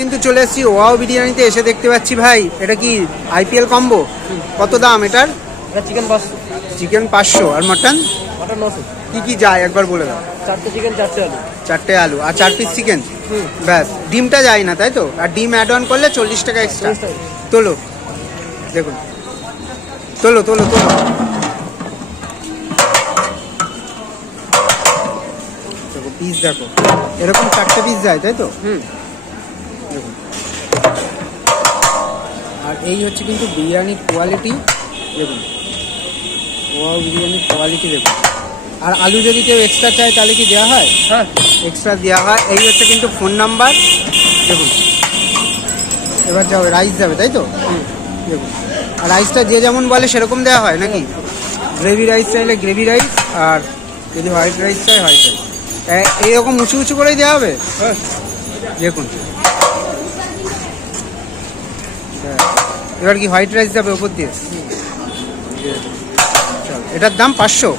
কিন্তু চলে এসেছি ওয়াও বিরিয়ানিতে। এসে দেখতে পাচ্ছি ভাই এটা কি আইপিএল কম্বো। কত দাম এটার? এটা চিকেন 500, চিকেন 500 আর মটন মটন 900। কি কি যায় একবার বলে দাও। 4টে চিকেন, 4টে আলু। 4টে আলু আর 4 পিস চিকেন। ব্যাস, ডিমটা যায় না তাই তো? আর ডিম অ্যাড অন করলে 40 টাকা এক্সট্রা। তোলো, দেখুন, তোলো তোলো তোলো। দেখো পিস, দেখো এরকম 4টে পিস যায় তাই তো? দেখুন, আর এই হচ্ছে কিন্তু বিরিয়ানির কোয়ালিটি। দেখুন ওয়াও বিরিয়ানির কোয়ালিটি দেখুন। আর আলু যদি কেউ এক্সট্রা চায় তাহলে কি দেওয়া হয়? হ্যাঁ, এক্সট্রা দেওয়া হয়। এই হচ্ছে কিন্তু ফোন নাম্বার। দেখুন এবার যাবে রাইস যাবে তাই তো? দেখুন, আর রাইসটা যে যেমন বলে সেরকম দেওয়া হয় নাকি? গ্রেভি রাইস চাইলে গ্রেভি রাইস, আর যদি হোয়াইট রাইস চাই হোয়াইট রাইস। এইরকম উঁচু উঁচু করেই দেওয়া হবে। হ্যাঁ। দেখুন এবার কি হোয়াইট রাইস যাবে ওপর দিয়ে? চল, এটার দাম 500।